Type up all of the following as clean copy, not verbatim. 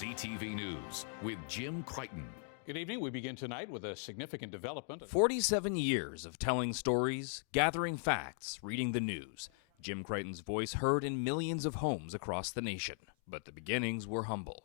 CTV News with Jim Crichton. Good evening. We begin tonight with a significant development. 47 years of telling stories, gathering facts, reading the news. Jim Crichton's voice heard in millions of homes across the nation. But the beginnings were humble.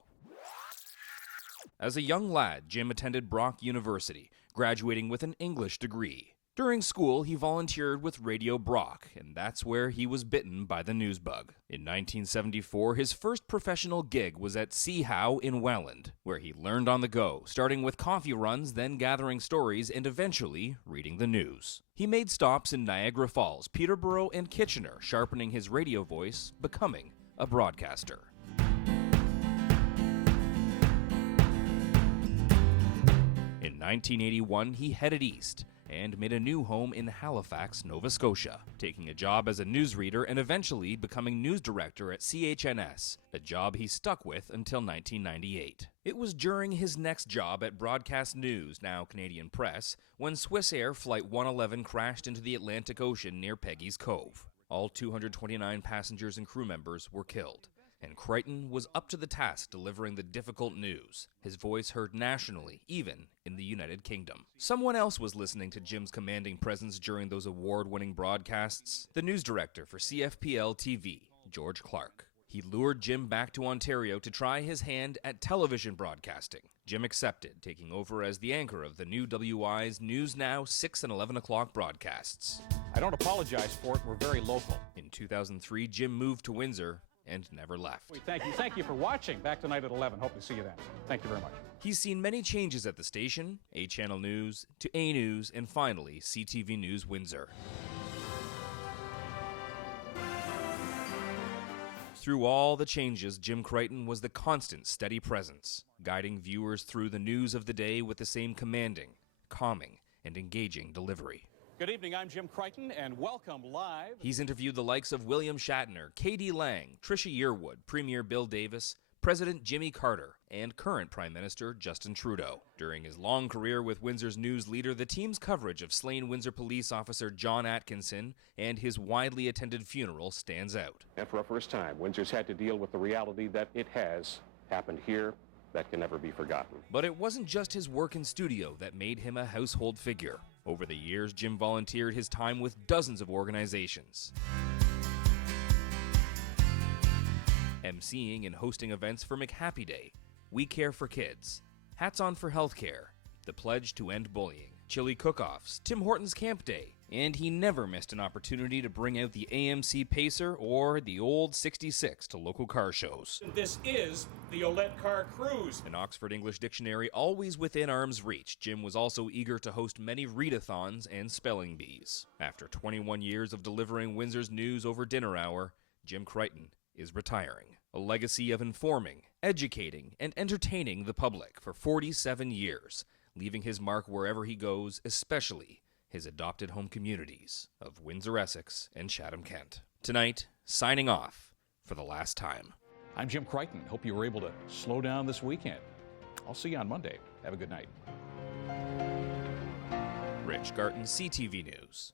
As a young lad, Jim attended Brock University, graduating with an English degree. During school, he volunteered with Radio Brock, and that's where he was bitten by the news bug. In 1974, his first professional gig was at See How in Welland, where he learned on the go, starting with coffee runs, then gathering stories, and eventually reading the news. He made stops in Niagara Falls, Peterborough, and Kitchener, sharpening his radio voice, becoming a broadcaster. In 1981, he headed east and made a new home in Halifax, Nova Scotia, taking a job as a newsreader and eventually becoming news director at CHNS, a job he stuck with until 1998. It was during his next job at Broadcast News, now Canadian Press, when Swissair Flight 111 crashed into the Atlantic Ocean near Peggy's Cove. All 229 passengers and crew members were killed. And Crichton was up to the task delivering the difficult news, his voice heard nationally, even in the United Kingdom. Someone else was listening to Jim's commanding presence during those award-winning broadcasts, the news director for CFPL TV, George Clark. He lured Jim back to Ontario to try his hand at television broadcasting. Jim accepted, taking over as the anchor of the new WI's News Now 6 and 11 o'clock broadcasts. I don't apologize for it. We're very local. In 2003, Jim moved to Windsor and never left. Thank you for watching. Back tonight at 11. Hope to see you then. Thank you very much. He's seen many changes at the station, A Channel News, to A News, and finally, CTV News Windsor. Through all the changes, Jim Crichton was the constant, steady presence, guiding viewers through the news of the day with the same commanding, calming, and engaging delivery. Good evening, I'm Jim Crichton, and welcome live. He's interviewed the likes of William Shatner, K.D. Lang, Tricia Yearwood, Premier Bill Davis, President Jimmy Carter, and current Prime Minister Justin Trudeau. During his long career with Windsor's news leader, the team's coverage of slain Windsor police officer John Atkinson and his widely attended funeral stands out. And for a first time, Windsor's had to deal with the reality that it has happened here. That can never be forgotten. But it wasn't just his work in studio that made him a household figure. Over the years, Jim volunteered his time with dozens of organizations, emceeing and hosting events for McHappy Day, We Care for Kids, Hats On for Healthcare, the Pledge to End Bullying, Chili Cook-Offs, Tim Hortons Camp Day, and he never missed an opportunity to bring out the AMC Pacer or the old 66 to local car shows. This is the Olette Car Cruise. An Oxford English Dictionary always within arm's reach, Jim was also eager to host many readathons and spelling bees. After 21 years of delivering Windsor's news over dinner hour, Jim Crichton is retiring. A legacy of informing, educating, and entertaining the public for 47 years, leaving his mark wherever he goes, especially his adopted home communities of Windsor, Essex, and Chatham-Kent. Tonight, signing off for the last time. I'm Jim Crichton. Hope you were able to slow down this weekend. I'll see you on Monday. Have a good night. Rich Garton, CTV News.